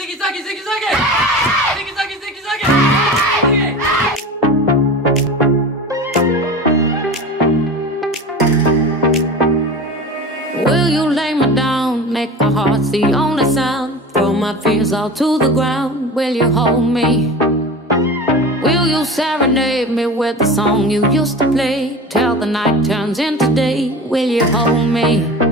Ziggy zaggy, ziggy zaggy! Ziggy zaggy, ziggy zaggy! Will you lay me down, make my heart the only sound, throw my fears all to the ground? Will you hold me? Will you serenade me with the song you used to play, till the night turns into day? Will you hold me?